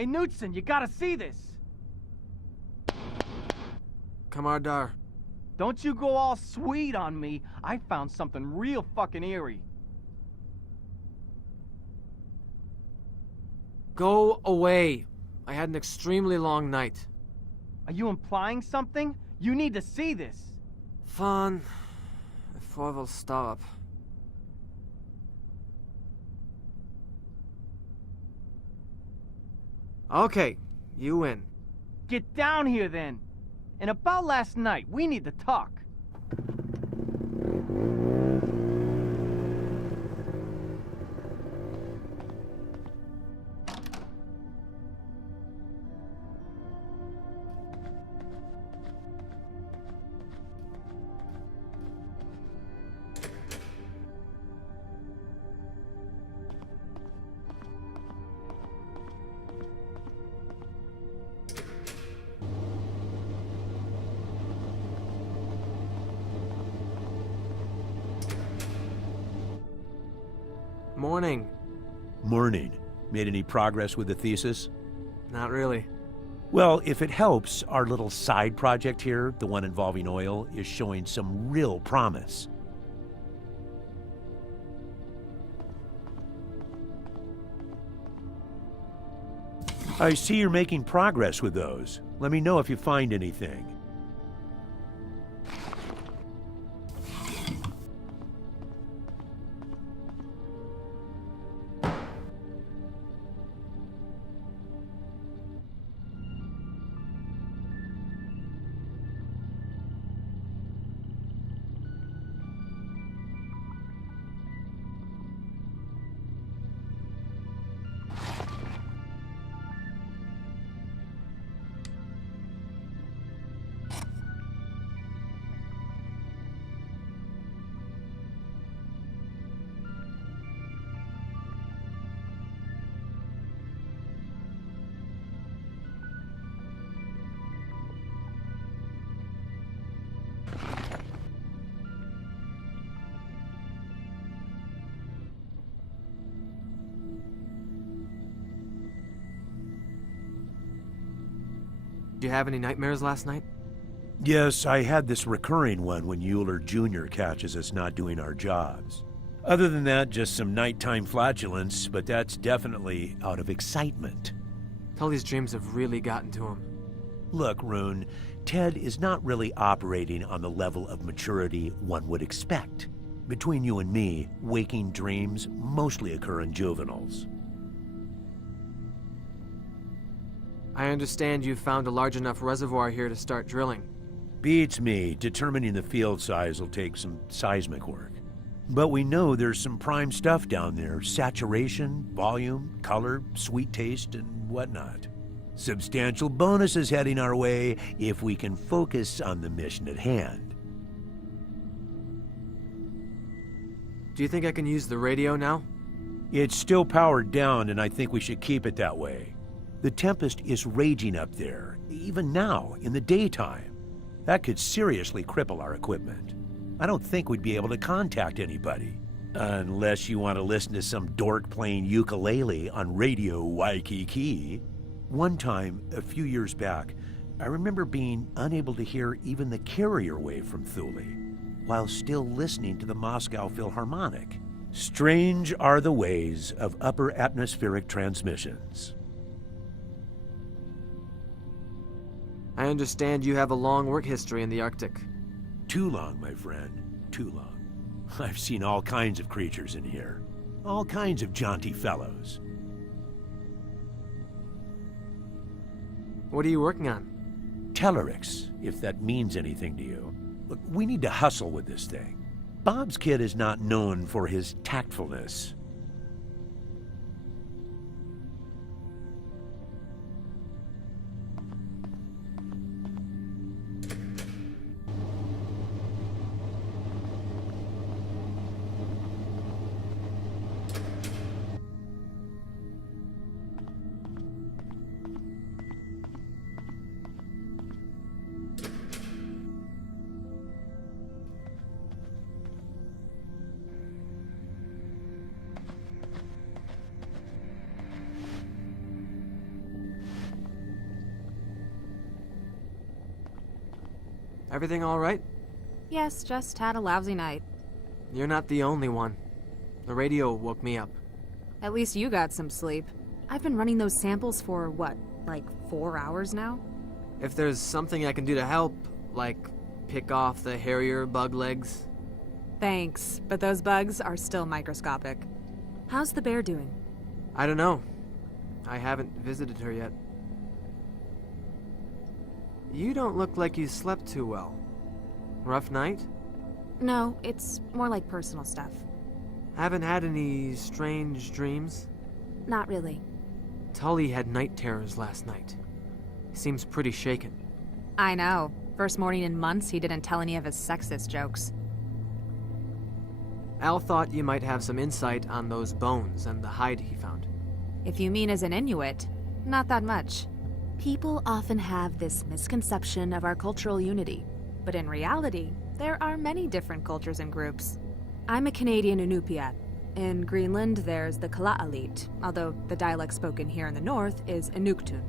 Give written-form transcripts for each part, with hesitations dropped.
Hey, Knudsen, you gotta see this! Kamardar. Don't you go all sweet on me. I found something real fucking eerie. Go away. I had an extremely long night. Are you implying something? You need to see this. Fan. If I will stop. Okay, you win. Get down here then. And about last night, we need to talk. Morning. Morning. Made any progress with the thesis? Not really. Well, if it helps, our little side project here, the one involving oil, is showing some real promise. I see you're making progress with those. Let me know if you find anything. Did you have any nightmares last night? Yes, I had this recurring one when Euler Jr. catches us not doing our jobs. Other than that, just some nighttime flatulence, but that's definitely out of excitement. Tully's dreams have really gotten to him. Look, Rune, Ted is not really operating on the level of maturity one would expect. Between you and me, waking dreams mostly occur in juveniles. I understand you've found a large enough reservoir here to start drilling. Beats me. Determining the field size will take some seismic work. But we know there's some prime stuff down there. Saturation, volume, color, sweet taste, and whatnot. Substantial bonuses heading our way if we can focus on the mission at hand. Do you think I can use the radio now? It's still powered down, and I think we should keep it that way. The Tempest is raging up there, even now, in the daytime. That could seriously cripple our equipment. I don't think we'd be able to contact anybody. Unless you want to listen to some dork playing ukulele on Radio Waikiki. One time, a few years back, I remember being unable to hear even the carrier wave from Thule, while still listening to the Moscow Philharmonic. Strange are the ways of upper atmospheric transmissions. I understand you have a long work history in the Arctic. Too long, my friend. Too long. I've seen all kinds of creatures in here. All kinds of jaunty fellows. What are you working on? Tellurics, if that means anything to you. Look, we need to hustle with this thing. Bob's kid is not known for his tactfulness. Everything all right? Yes, just had a lousy night. You're not the only one. The radio woke me up. At least you got some sleep. I've been running those samples for, what, like 4 hours now? If there's something I can do to help, like pick off the hairier bug legs. Thanks, but those bugs are still microscopic. How's the bear doing? I don't know. I haven't visited her yet. You don't look like you slept too well. Rough night? No, it's more like personal stuff. Haven't had any strange dreams? Not really. Tully had night terrors last night. Seems pretty shaken. I know. First morning in months, he didn't tell any of his sexist jokes. Al thought you might have some insight on those bones and the hide he found. If you mean as an Inuit, not that much. People often have this misconception of our cultural unity, but in reality, there are many different cultures and groups. I'm a Canadian Inupiat. In Greenland, there's the Kalaallit, although the dialect spoken here in the north is Inuktun.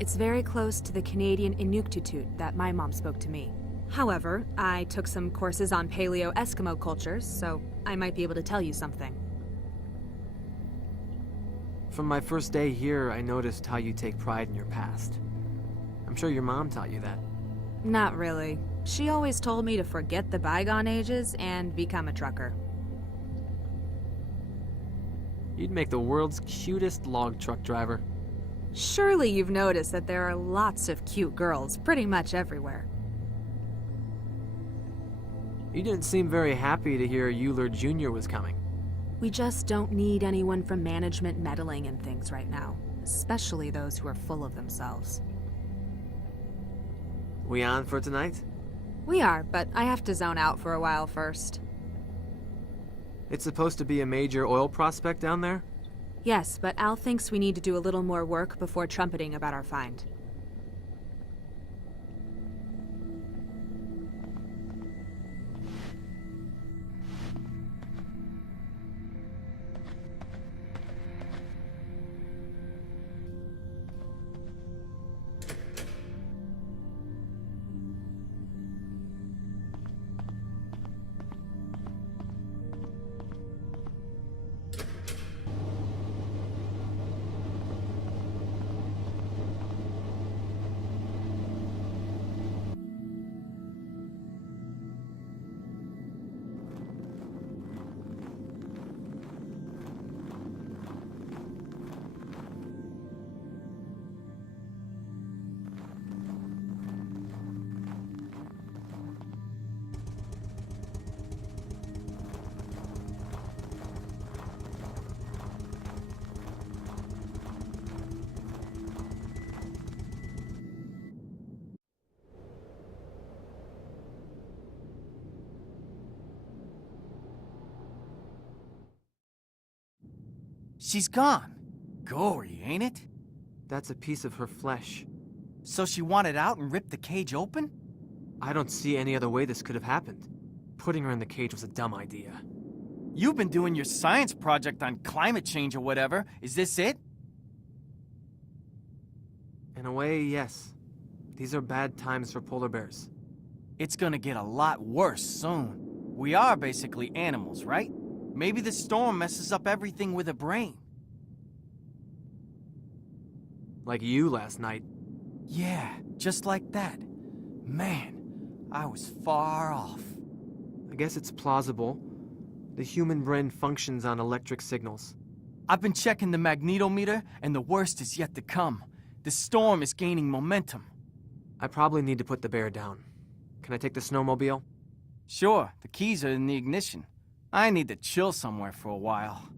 It's very close to the Canadian Inuktitut that my mom spoke to me. However, I took some courses on Paleo-Eskimo cultures, so I might be able to tell you something. From my first day here, I noticed how you take pride in your past. I'm sure your mom taught you that. Not really. She always told me to forget the bygone ages and become a trucker. You'd make the world's cutest log truck driver. Surely you've noticed that there are lots of cute girls pretty much everywhere. You didn't seem very happy to hear Euler Jr. was coming. We just don't need anyone from management meddling in things right now, especially those who are full of themselves. We on for tonight? We are, but I have to zone out for a while first. It's supposed to be a major oil prospect down there? Yes, but Al thinks we need to do a little more work before trumpeting about our find. She's gone. Gory, ain't it? That's a piece of her flesh. So she wanted out and ripped the cage open? I don't see any other way this could have happened. Putting her in the cage was a dumb idea. You've been doing your science project on climate change or whatever. Is this it? In a way, yes. These are bad times for polar bears. It's gonna get a lot worse soon. We are basically animals, right? Maybe the storm messes up everything with a brain. Like you last night. Yeah, just like that. Man, I was far off. I guess it's plausible. The human brain functions on electric signals. I've been checking the magnetometer, and the worst is yet to come. The storm is gaining momentum. I probably need to put the bear down. Can I take the snowmobile? Sure, the keys are in the ignition. I need to chill somewhere for a while.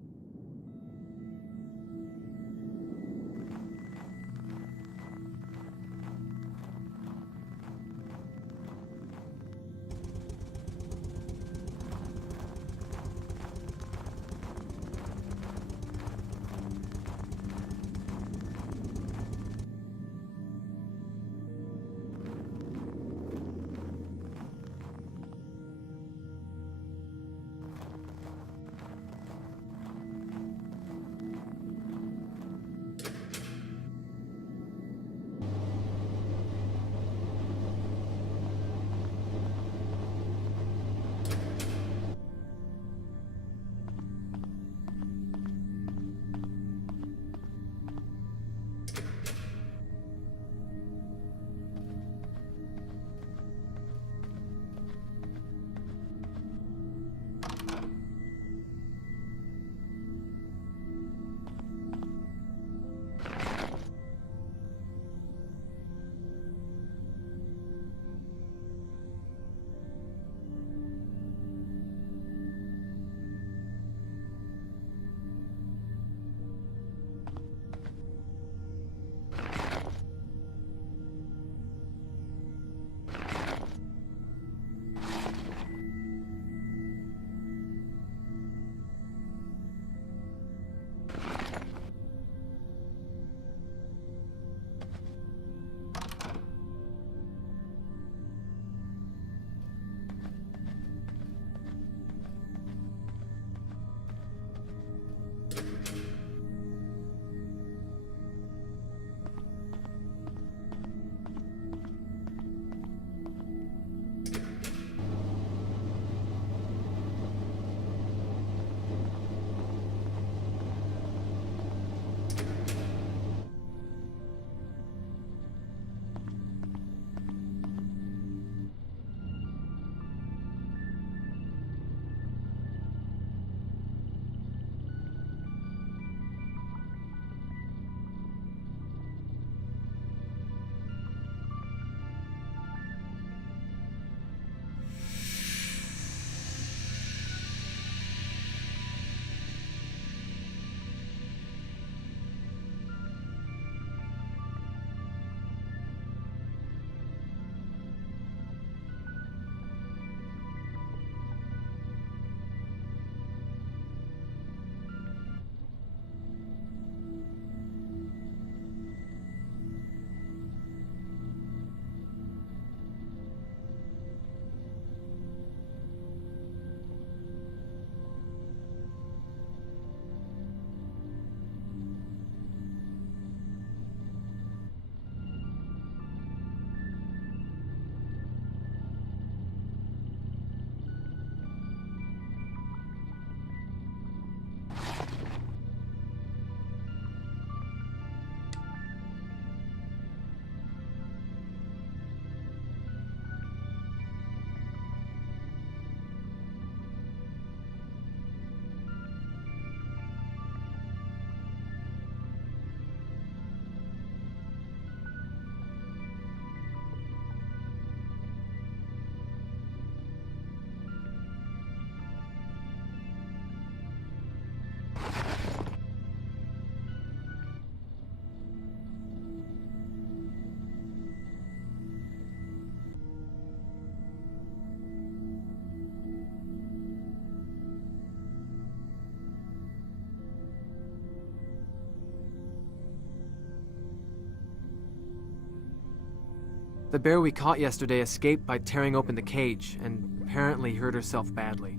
The bear we caught yesterday escaped by tearing open the cage and apparently hurt herself badly.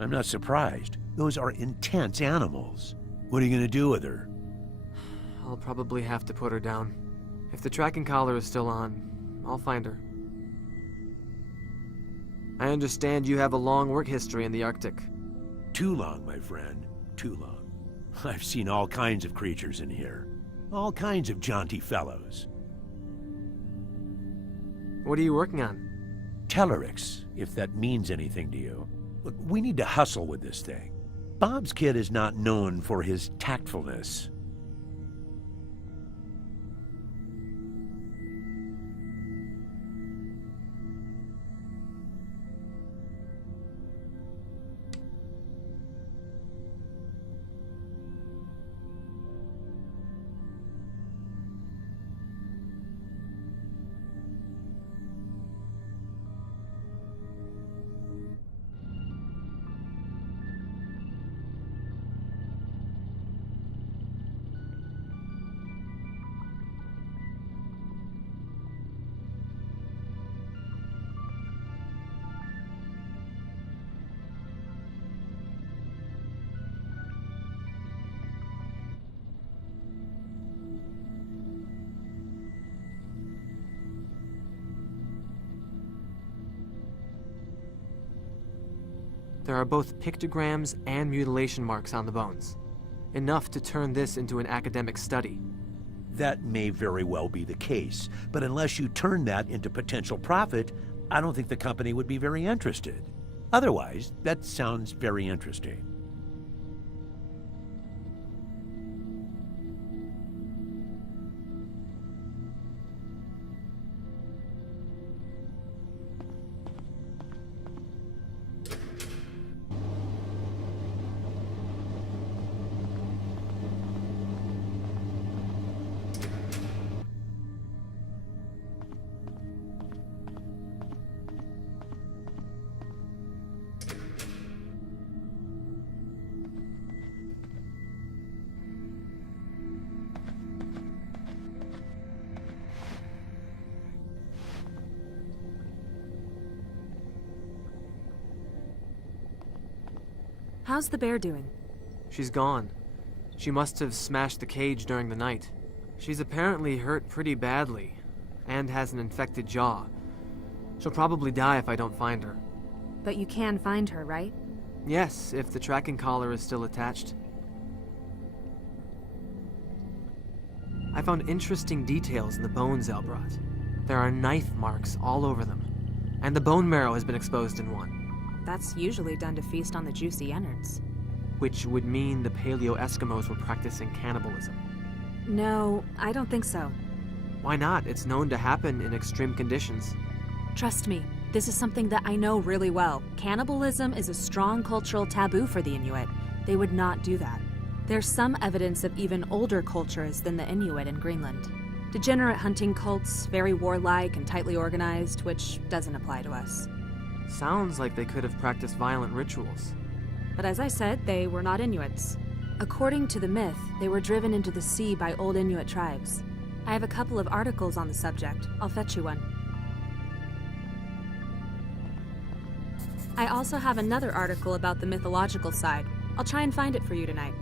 I'm not surprised. Those are intense animals. What are you gonna do with her? I'll probably have to put her down. If the tracking collar is still on, I'll find her. I understand you have a long work history in the Arctic. Too long, my friend. Too long. I've seen all kinds of creatures in here. All kinds of jaunty fellows. What are you working on? Polaris, if that means anything to you. Look, we need to hustle with this thing. Bob's kid is not known for his tactfulness. There are both pictograms and mutilation marks on the bones. Enough to turn this into an academic study. That may very well be the case, but unless you turn that into potential profit, I don't think the company would be very interested. Otherwise, that sounds very interesting. How's the bear doing? She's gone. She must have smashed the cage during the night. She's apparently hurt pretty badly, and has an infected jaw. She'll probably die if I don't find her. But you can find her, right? Yes, if the tracking collar is still attached. I found interesting details in the bones Elle brought. There are knife marks all over them, and the bone marrow has been exposed in one. That's usually done to feast on the juicy innards. Which would mean the Paleo Eskimos were practicing cannibalism. No, I don't think so. Why not? It's known to happen in extreme conditions. Trust me, this is something that I know really well. Cannibalism is a strong cultural taboo for the Inuit. They would not do that. There's some evidence of even older cultures than the Inuit in Greenland. Degenerate hunting cults, very warlike and tightly organized, which doesn't apply to us. Sounds like they could have practiced violent rituals. But as I said, they were not Inuits. According to the myth, they were driven into the sea by old Inuit tribes. I have a couple of articles on the subject. I'll fetch you one. I also have another article about the mythological side. I'll try and find it for you tonight.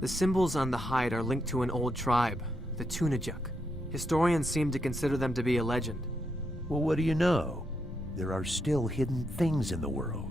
The symbols on the hide are linked to an old tribe, the Tunajuk. Historians seem to consider them to be a legend. Well, what do you know? There are still hidden things in the world.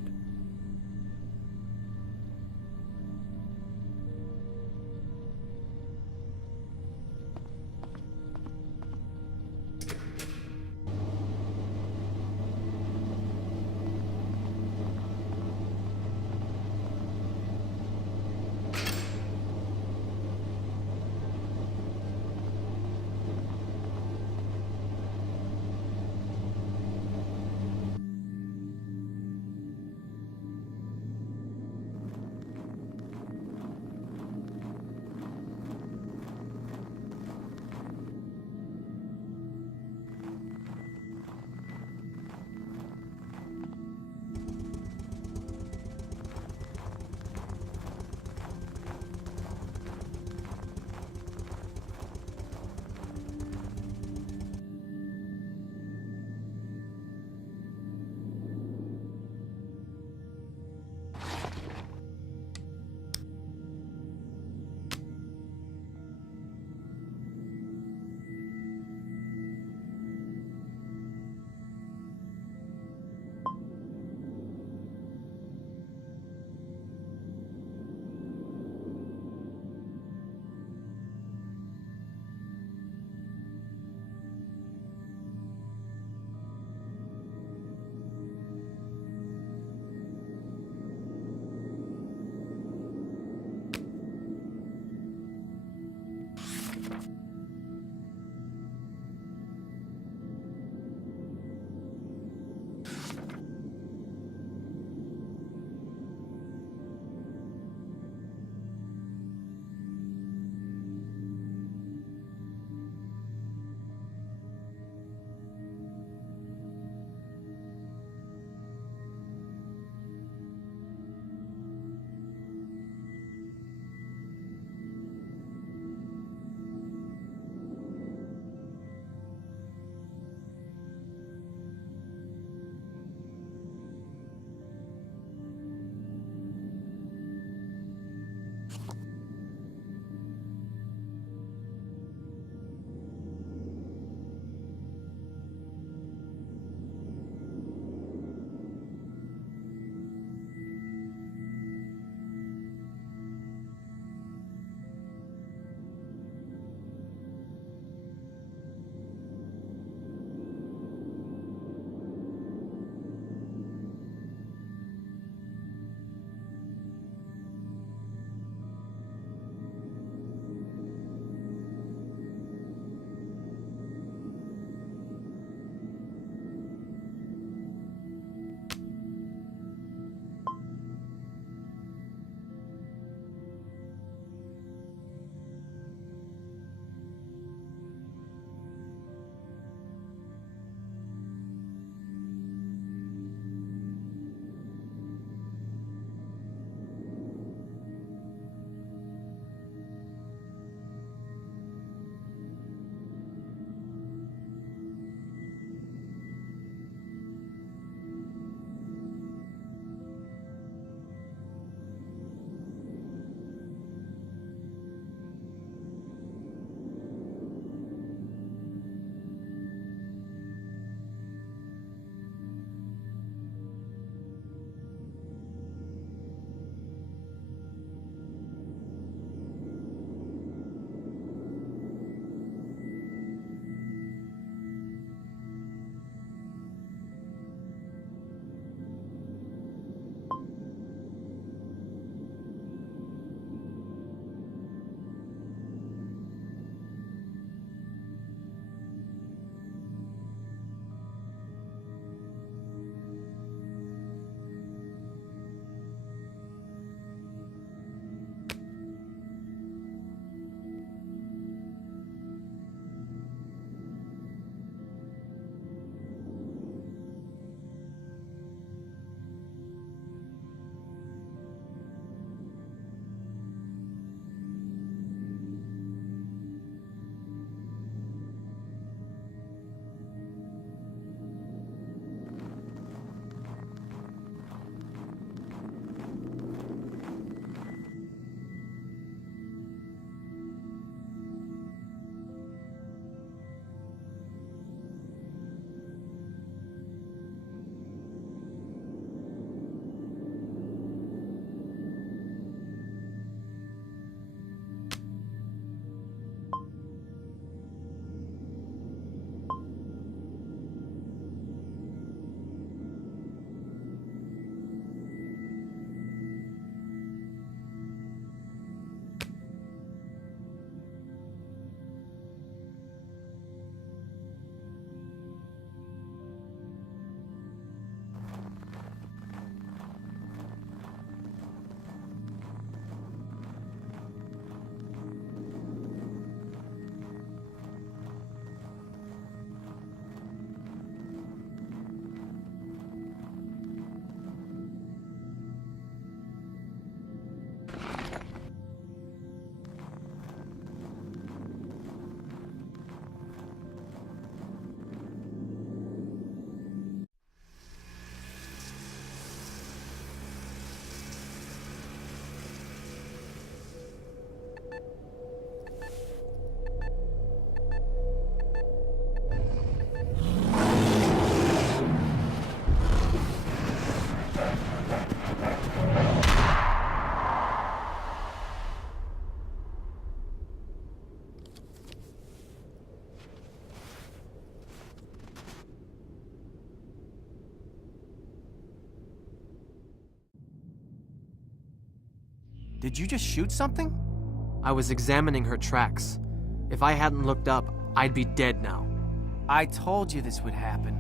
Did you just shoot something? I was examining her tracks. If I hadn't looked up, I'd be dead now. I told you this would happen.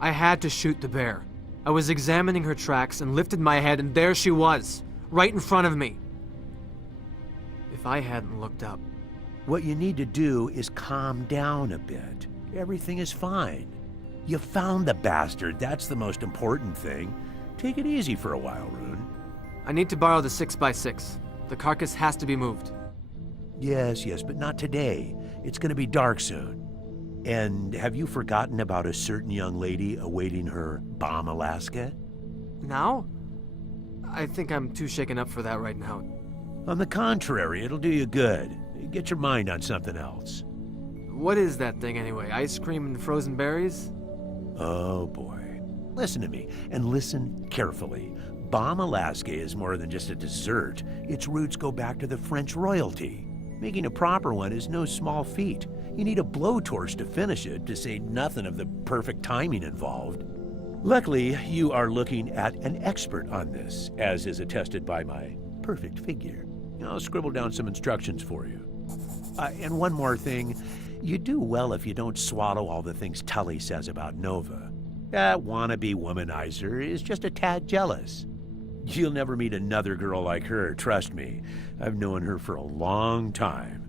I had to shoot the bear. I was examining her tracks and lifted my head, and there she was, right in front of me. If I hadn't looked up. What you need to do is calm down a bit. Everything is fine. You found the bastard. That's the most important thing. Take it easy for a while, Rune. I need to borrow the 6x6. The carcass has to be moved. Yes, but not today. It's gonna be dark soon. And have you forgotten about a certain young lady awaiting her bomb Alaska? Now? I think I'm too shaken up for that right now. On the contrary, it'll do you good. Get your mind on something else. What is that thing anyway? Ice cream and frozen berries? Oh boy. Listen to me, and listen carefully. Bomb Alaska is more than just a dessert. Its roots go back to the French royalty. Making a proper one is no small feat. You need a blowtorch to finish it, to say nothing of the perfect timing involved. Luckily, you are looking at an expert on this, as is attested by my perfect figure. I'll scribble down some instructions for you. And one more thing, you do well if you don't swallow all the things Tully says about Nova. That wannabe womanizer is just a tad jealous. You'll never meet another girl like her, trust me. I've known her for a long time.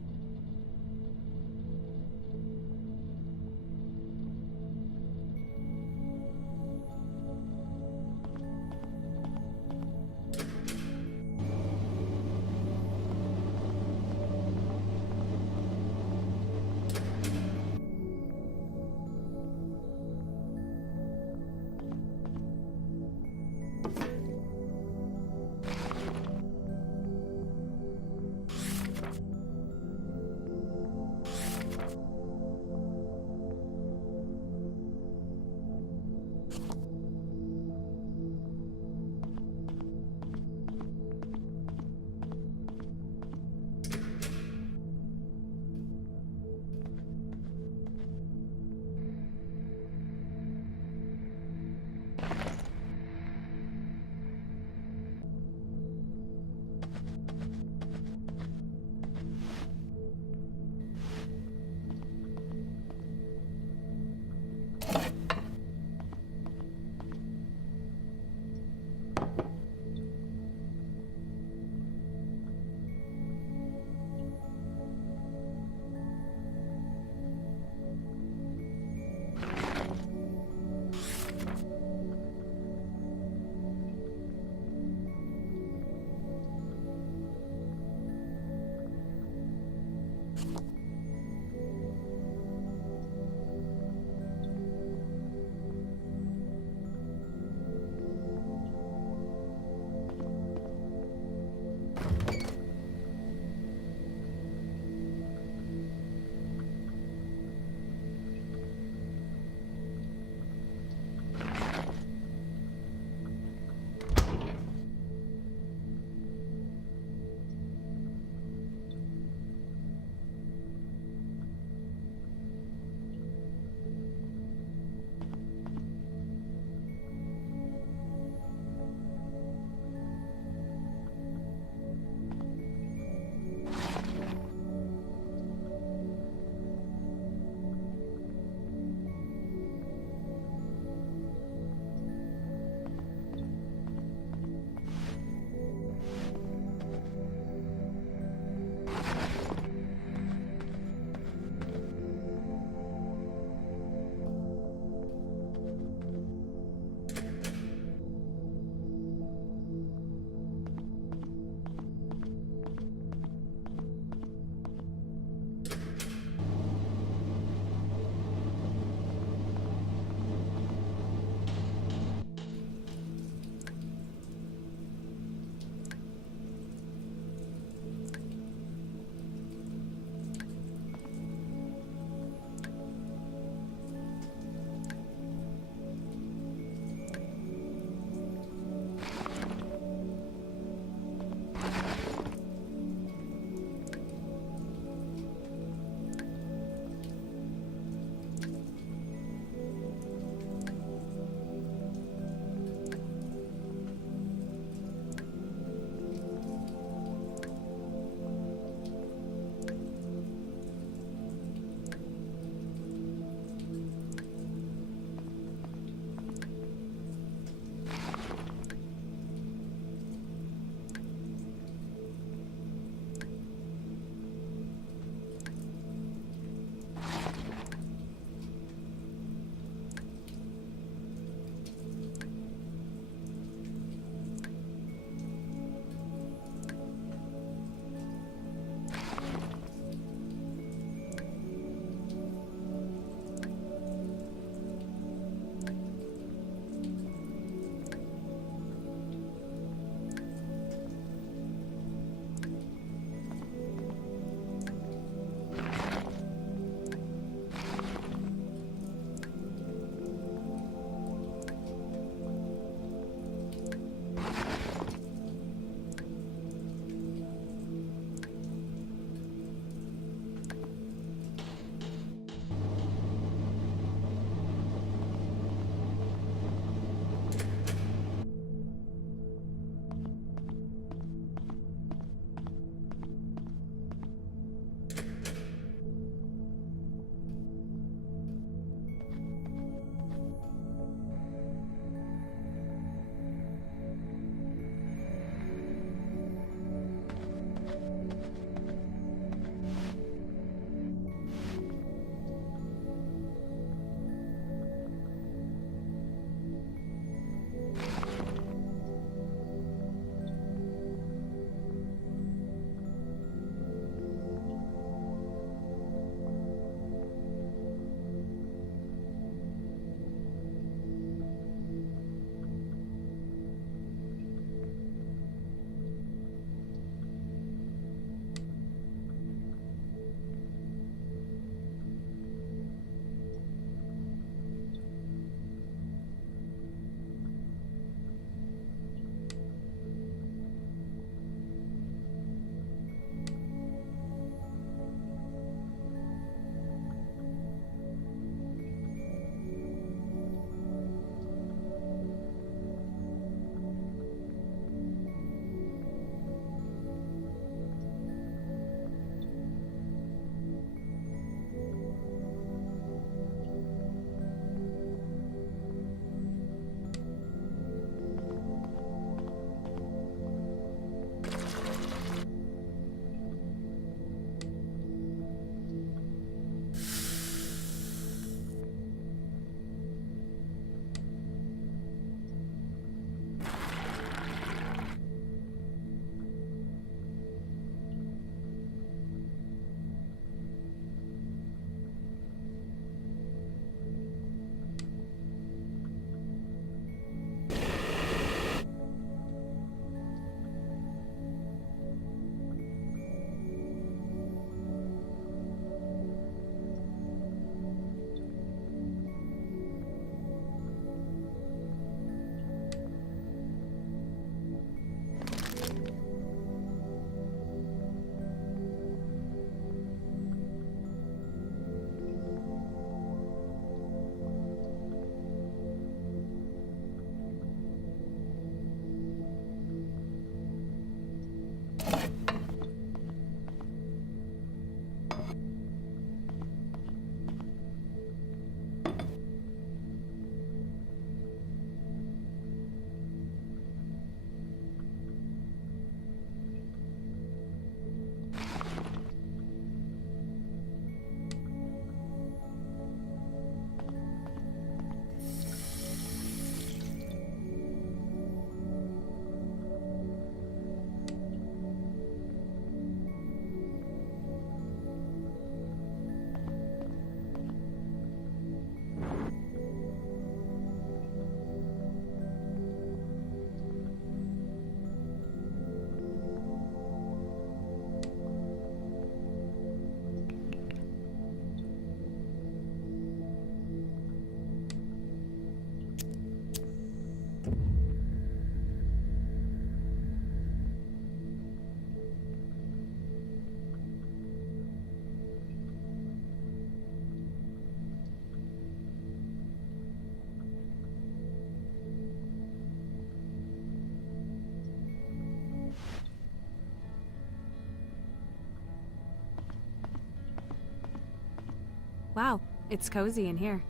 Wow, it's cozy in here.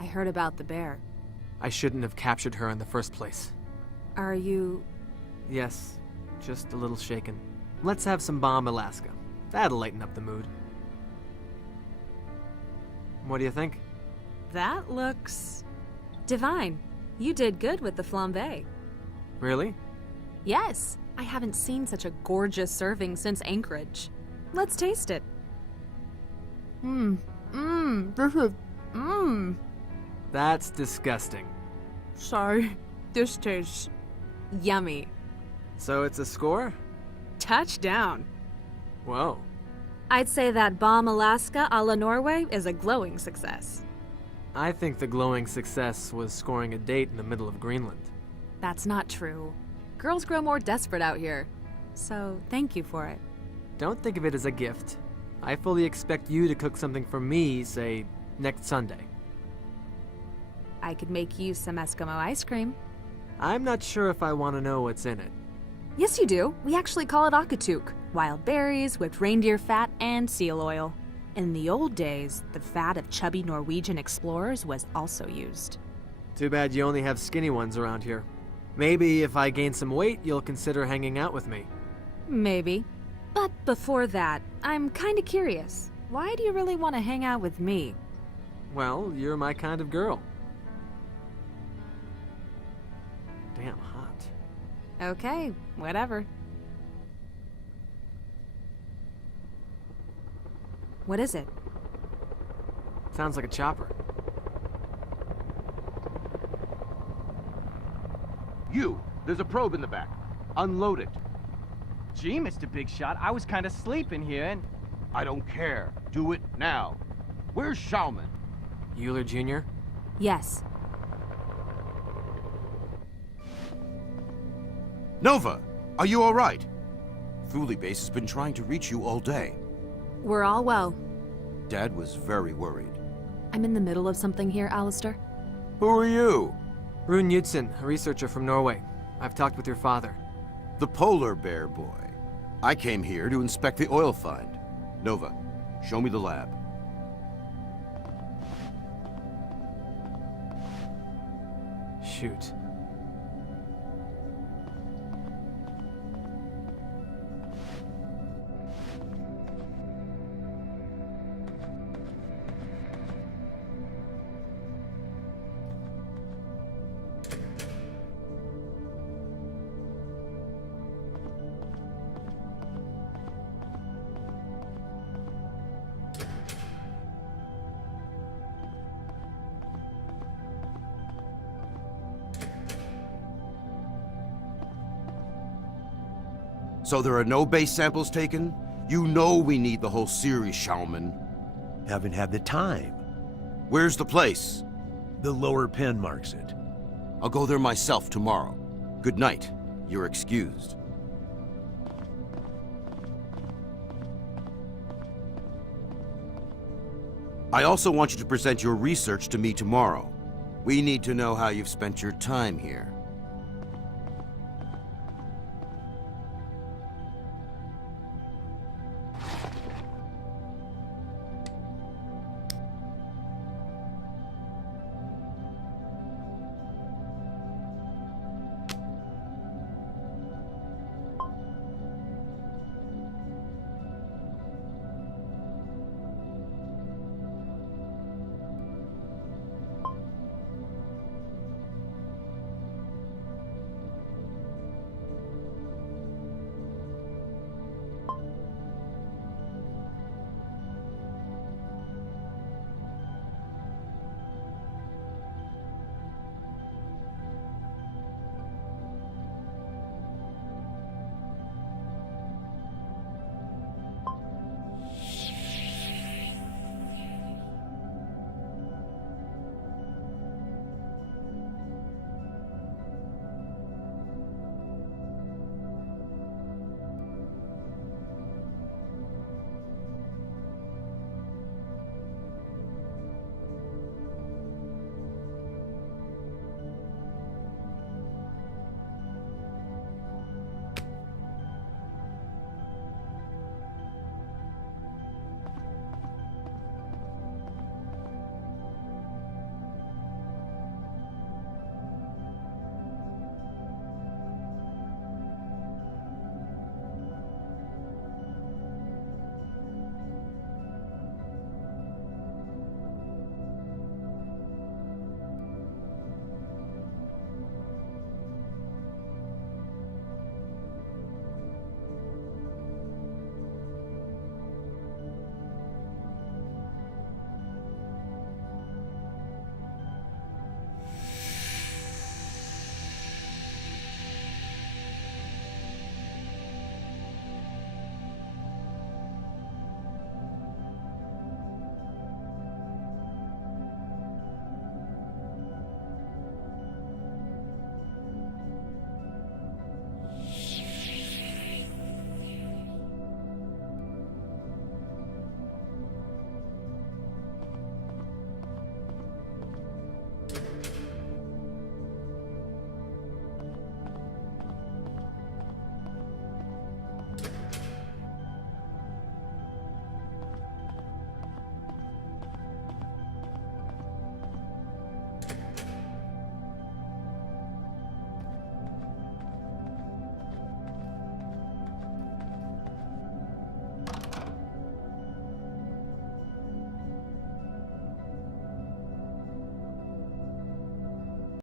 I heard about the bear. I shouldn't have captured her in the first place. Are you... Yes, just a little shaken. Let's have some Bomb Alaska. That'll lighten up the mood. What do you think? That looks... divine. You did good with the flambe. Really? Yes, I haven't seen such a gorgeous serving since Anchorage. Let's taste it. This is... That's disgusting. Sorry, this tastes... yummy. So it's a score? Touchdown. Whoa. I'd say that Bomb Alaska a la Norway is a glowing success. I think the glowing success was scoring a date in the middle of Greenland. That's not true. Girls grow more desperate out here. So, thank you for it. Don't think of it as a gift. I fully expect you to cook something for me, say, next Sunday. I could make you some Eskimo ice cream. I'm not sure if I want to know what's in it. Yes, you do. We actually call it akatuk. Wild berries, whipped reindeer fat, and seal oil. In the old days, the fat of chubby Norwegian explorers was also used. Too bad you only have skinny ones around here. Maybe if I gain some weight, you'll consider hanging out with me. Maybe. But before that, I'm kinda curious. Why do you really want to hang out with me? Well, you're my kind of girl. Damn hot. Okay, whatever. What is it? Sounds like a chopper. You! There's a probe in the back. Unload it. Gee, Mr. Big Shot, I was kind of sleeping here and... I don't care. Do it now. Where's Schaumann? Euler Jr.? Yes. Nova! Are you alright? Thule Base has been trying to reach you all day. We're all well. Dad was very worried. I'm in the middle of something here, Alistair. Who are you? Rune Knudsen, a researcher from Norway. I've talked with your father. The polar bear boy. I came here to inspect the oil find. Nova, show me the lab. Shoot. So there are no base samples taken? You know we need the whole series, Schaumann. Haven't had the time. Where's the place? The lower pen marks it. I'll go there myself tomorrow. Good night. You're excused. I also want you to present your research to me tomorrow. We need to know how you've spent your time here.